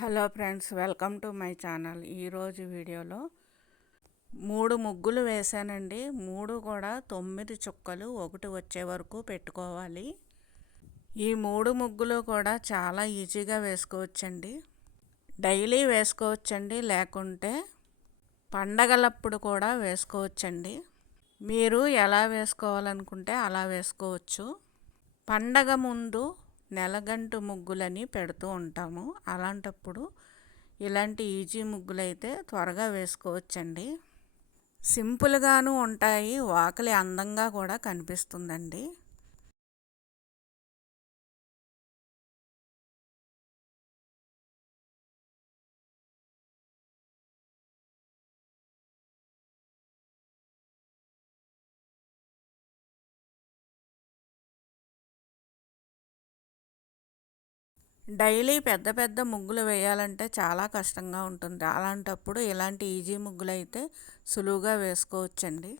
Hello friends, welcome to my channel. ఈరోజు వీడియోలో 3 ముగ్గులు వేసానండి. 3 కూడా 9 చుక్కలు ఒకటి వచ్చే వరకు పెట్టుకోవాలి. ఈ 3 ముగ్గులు కూడా చాలా ఈజీగా వేసుకోవచ్చండి. డైలీ వేసుకోవచ్చండి, లేకుంటే పండగలప్పుడు కూడా వేసుకోవచ్చండి. మీరు ఎలా వేసుకోవాలనుకుంటే అలా వేసుకోవచ్చు. పండగ ముందు నెలగంటు ముగ్గులని పెడుతూ ఉంటాము. అలాంటప్పుడు ఇలాంటి ఈజీ ముగ్గులు అయితే త్వరగా వేసుకోవచ్చండి. సింపుల్గాను ఉంటాయి, వాకిలి అందంగా కూడా కనిపిస్తుందండి. డైలీ పెద్ద పెద్ద ముగ్గులు వేయాలంటే చాలా కష్టంగా ఉంటుంది. అలాంటప్పుడు ఇలాంటి ఈజీ ముగ్గులు అయితే సులువుగా వేసుకోవచ్చండి.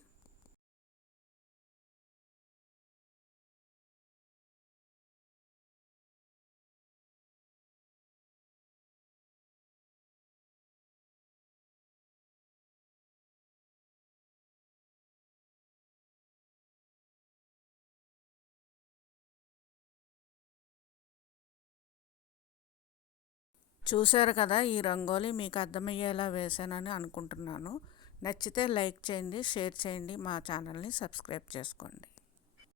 చూశారు కదా, ఈ రంగోలీ మీకు అర్థమయ్యేలా వేసానని అనుకుంటున్నాను. నచ్చితే లైక్ చేయండి, షేర్ చేయండి, మా ఛానల్ని సబ్స్క్రైబ్ చేసుకోండి.